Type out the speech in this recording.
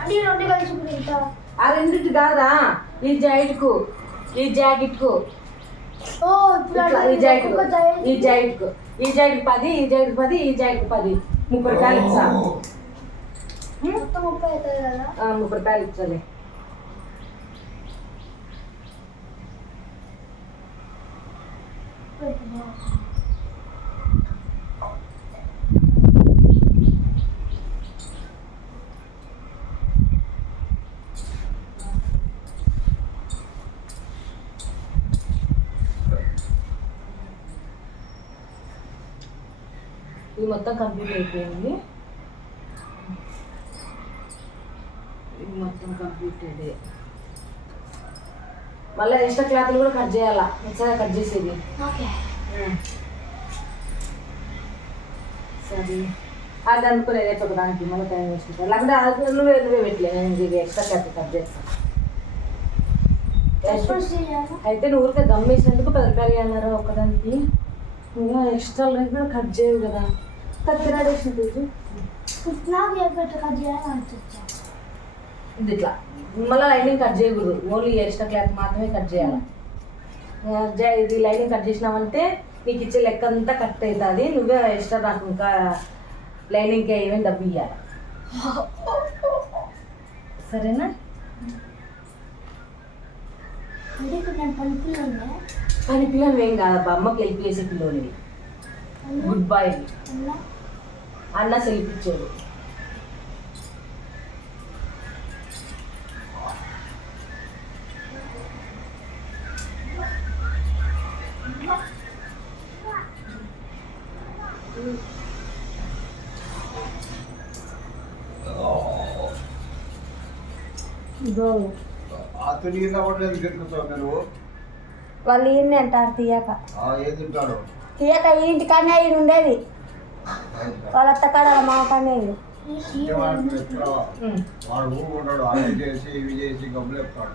అంటే రెండు కలిసి తింటా. ఆ రెండింటి కాదా, ఈ జాకెట్కు ఈ జాకెట్కు ఓ ఈ జాకెట్ ఈ జాకెట్కు ఈ జాకెట్ 10, ఈ జాకెట్ 10, ఈ జాకెట్ 10, 30 రూపాయలు ఇచ్చా. మొత్తం 30 అవుతుంది కదా. 30 రూపాయలు ఇచ్చాలి. ఇది మొత్తం కంప్లీట్ అయిపోయింది. ఇది మొత్తం కంప్లీట్ అయ్యి మళ్ళీ ఎక్స్ట్రా క్లాత్లు కూడా కట్ చేయాలా, ఒకసారి కట్ చేసేది. సరే అది అనుకునేది ఒకదానికి మళ్ళీ టైం వేస్ట్, లేకపోతే అది నువ్వే పెట్టలే, నేను ఇది ఎక్స్ట్రా క్లాత్ కట్ చేస్తాను. అయితే నువ్వు ఊరికే గమ్మేసినందుకు 10 రూపాయలు అన్నారు ఒకదానికి. ఇంకా ఎక్స్ట్రా కూడా కట్ చేయవు కదా, కత్తిరాడేసిన ఇది ఇట్లా మళ్ళీ లైనింగ్ కట్ చేయకూడదు, ఓన్లీ ఎక్స్ట్రా క్లాత్ మాత్రమే కట్ చేయాలి. ఇది లైనింగ్ కట్ చేసినావంటే నీకు ఇచ్చే లెక్క అంతా కట్ అవుతుంది. నువ్వే ఎక్స్ట్రా నాకు ఇంకా లైనింగ్కి ఏమేమి డబ్బు ఇవ్వాలి, సరేనా? పని పిల్లలు ఏం కాదబ్బా, అమ్మకి హెల్ప్ చేసే పిల్లలు. గుడ్ బాయ్ అన్న సెల్ఫ్ ఇచ్చాడు. వాళ్ళు ఈయన్ని అంటారు తీయక తీయక ఇంటికన్నా ఈయన ఉండేది, వాళ్ళ అత్త కాడ మా కన్నా వాడు ఉంటాడు, అవి చేసి ఇవి చేసి గబ్బులు చెప్తాడు.